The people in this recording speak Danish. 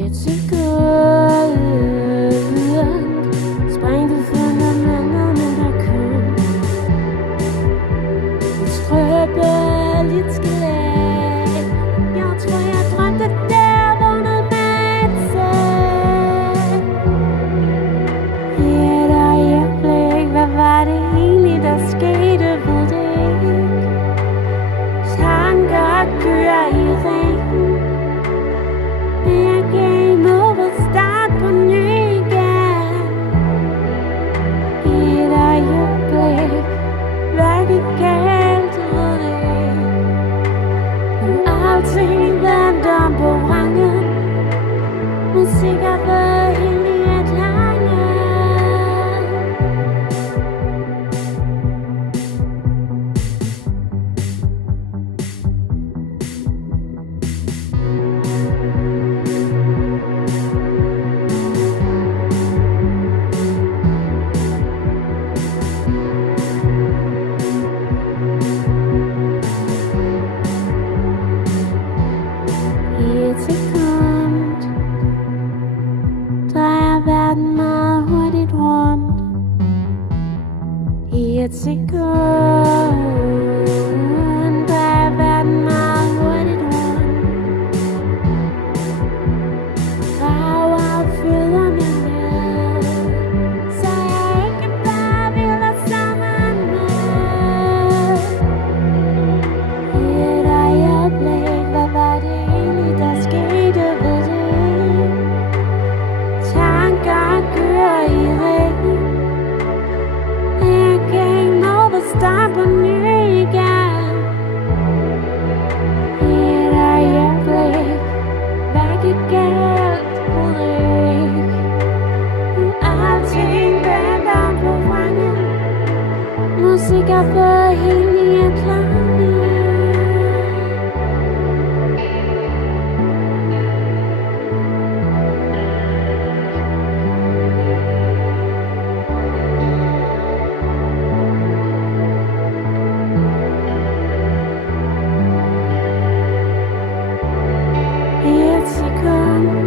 et sekund sprængte fundamenterne der kun et skrøbeligt skelet. Jeg tror jeg drømte der vågnede med et sæt. I et øjeblik, hvad var det egentlig der skete, ved det ikke. Tanker kører i ring. Jeg game over, start på ny igen. I et øjeblik, hvad gik galt, ved det ikke. Men alting vendte om på vrangen. Musik er været helt i et lange. I et sekund drejer verden meget hurtigt rundt. I et sekund drejer verden meget hurtigt rundt. Rager fødderne ned, så jeg ikke bare vil være sammen med. I et øjeblik, hvad var det egentlig der skete, ved det ikke. Tanker kører i ring. Jeg game over, start på ny igen. I et øjeblik, hvad gik galt, ved det ikke. Nu alting vender på vrangen. Musik er blevet helt i et lange. I et sekund